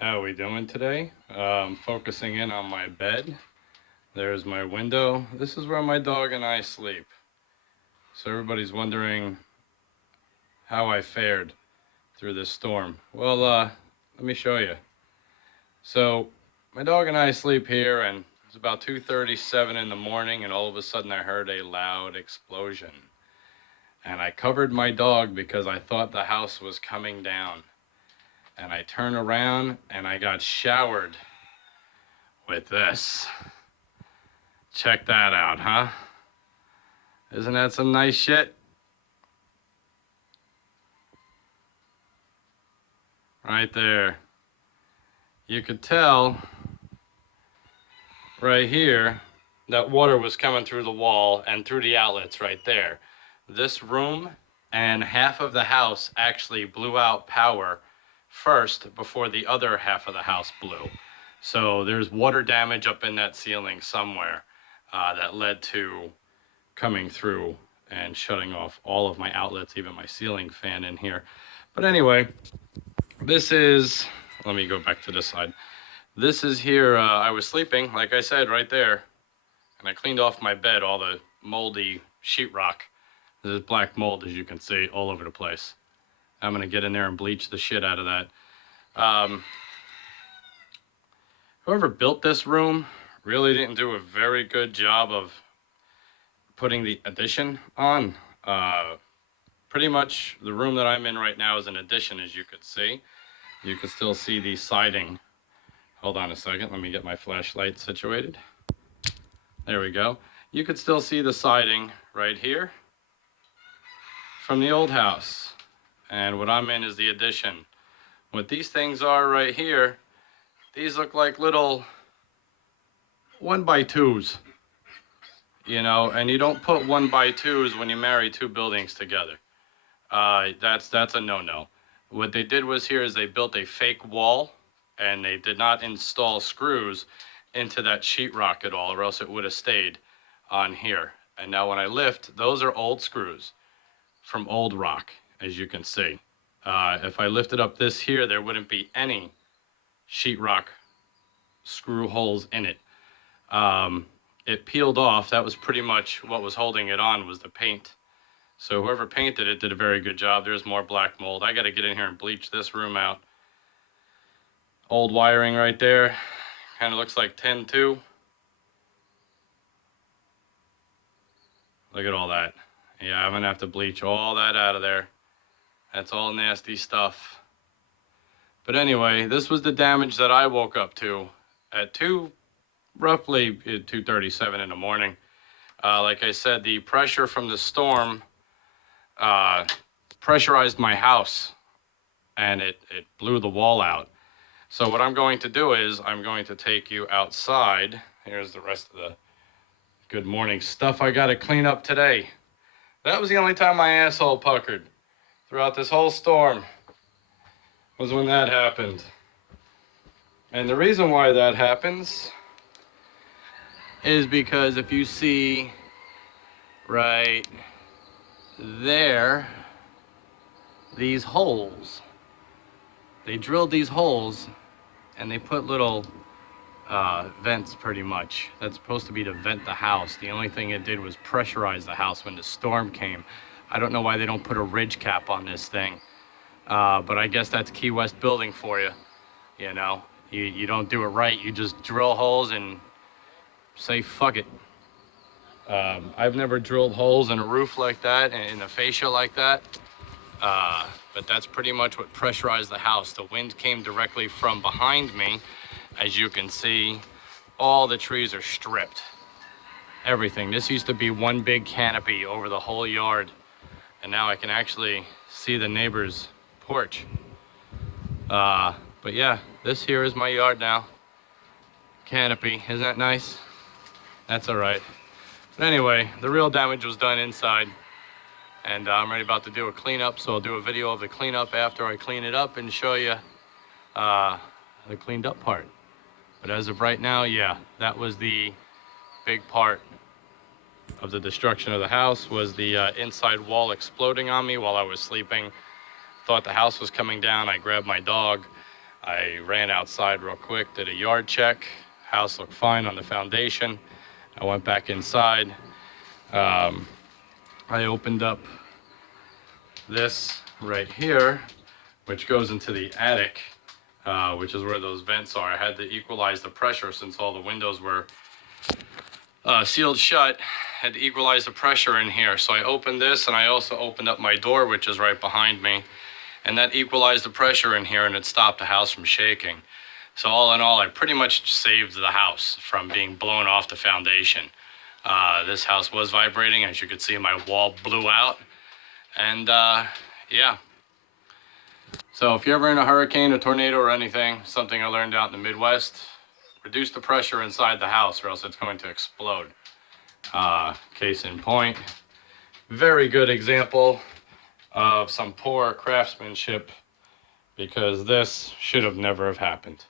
How are we doing today? Focusing in on my bed. There's my window. This is where my dog and I sleep. So everybody's wondering how I fared through this storm. Well, let me show you. So my dog and I sleep here, and it's about 2:37 in the morning, and all of a sudden I heard a loud explosion. And I covered my dog because I thought the house was coming down. And I turned around and I got showered with this. Check that out, huh? Isn't that some nice shit? Right there. You could tell right here that water was coming through the wall and through the outlets right there. This room and half of the house actually blew out power first before the other half of the house blew. So there's water damage up in that ceiling somewhere that led to coming through and shutting off all of my outlets, even my ceiling fan in here. But anyway, this is, let me go back to this side. This is here, I was sleeping, like I said, right there. And I cleaned off my bed, all the moldy sheetrock. There's black mold, as you can see, all over the place. I'm gonna get in there and bleach the shit out of that. Whoever built this room really didn't do a very good job of putting the addition on. Pretty much the room that I'm in right now is an addition, as you could see. You can still see the siding. Hold on a second, let me get my flashlight situated. There we go. You could still see the siding right here from the old house. And what I'm in is the addition. What these things are right here, these look like little 1x2s. You know, and you don't put 1x2s when you marry two buildings together. That's a no-no. What they did was here is they built a fake wall, and they did not install screws into that sheetrock at all, or else it would have stayed on here. And now when I lift, those are old screws from old rock, as you can see. If I lifted up this here, there wouldn't be any sheetrock screw holes in it. It peeled off. That was pretty much what was holding it on, was the paint. So whoever painted it did a very good job. There's more black mold. I got to get in here and bleach this room out. Old wiring right there. Kind of looks like tin too. Look at all that. Yeah, I'm going to have to bleach all that out of there. That's all nasty stuff. But anyway, this was the damage that I woke up to at roughly 2:37 in the morning. Like I said, the pressure from the storm pressurized my house, and it blew the wall out. So what I'm going to do is I'm going to take you outside. Here's the rest of the good morning stuff I got to clean up today. That was the only time my asshole puckered throughout this whole storm, was when that happened. And the reason why that happens is because if you see right there, these holes, they drilled these holes and they put little vents pretty much. That's supposed to be to vent the house. The only thing it did was pressurize the house when the storm came. I don't know why they don't put a ridge cap on this thing, but I guess that's Key West building for you. You know, you don't do it right. You just drill holes and say fuck it. I've never drilled holes in a roof like that, in a fascia like that, but that's pretty much what pressurized the house. The wind came directly from behind me. As you can see, all the trees are stripped. Everything. This used to be one big canopy over the whole yard, and now I can actually see the neighbor's porch. But yeah, this here is my yard now. Canopy, isn't that nice? That's all right. But anyway, the real damage was done inside, and I'm ready about to do a cleanup, so I'll do a video of the cleanup after I clean it up and show you the cleaned up part. But as of right now, yeah, that was the big part of the destruction of the house, was the inside wall exploding on me while I was sleeping. Thought the house was coming down. I grabbed my dog. I ran outside real quick, did a yard check. House looked fine on the foundation. I went back inside. I opened up this right here, which goes into the attic, which is where those vents are. I had to equalize the pressure since all the windows were sealed shut. Had to equalize the pressure in here. So I opened this, and I also opened up my door, which is right behind me. And that equalized the pressure in here, and it stopped the house from shaking. So all in all, I pretty much saved the house from being blown off the foundation. This house was vibrating. As you can see, my wall blew out. And yeah. So if you're ever in a hurricane, a tornado, or anything, something I learned out in the Midwest, reduce the pressure inside the house or else it's going to explode. Case in point, very good example of some poor craftsmanship, because this should have never have happened.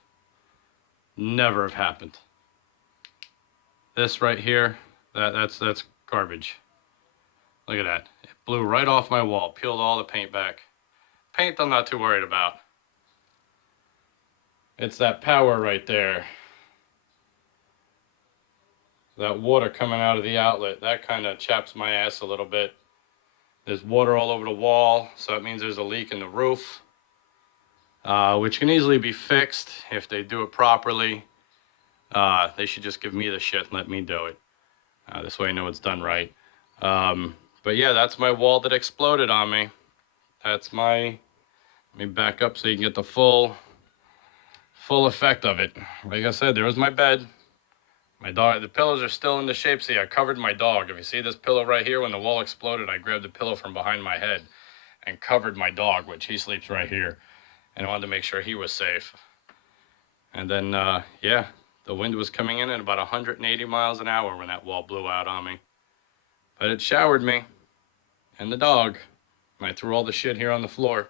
Never have happened. This right here, that's garbage. Look at that. It blew right off my wall, peeled all the paint back. Paint I'm not too worried about. It's that power right there. That water coming out of the outlet, that kind of chaps my ass a little bit. There's water all over the wall, so that means there's a leak in the roof, which can easily be fixed if they do it properly. They should just give me the shit and let me do it. This way I know it's done right. But yeah, that's my wall that exploded on me. That's my, let me back up so you can get the full effect of it. Like I said, there was my bed. My dog, the pillows are still in the shape. See, I covered my dog. If you see this pillow right here, when the wall exploded, I grabbed the pillow from behind my head and covered my dog, which he sleeps right here. And I wanted to make sure he was safe. And then, yeah, the wind was coming in at about 180 miles an hour when that wall blew out on me. But it showered me and the dog. And I threw all the shit here on the floor.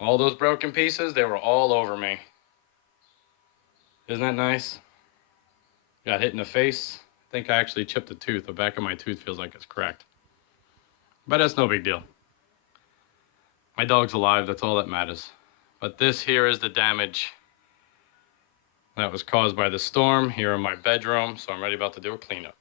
All those broken pieces, they were all over me. Isn't that nice? Got hit in the face. I think I actually chipped a tooth. The back of my tooth feels like it's cracked. But that's no big deal. My dog's alive, that's all that matters. But this here is the damage that was caused by the storm here in my bedroom, so I'm ready about to do a cleanup.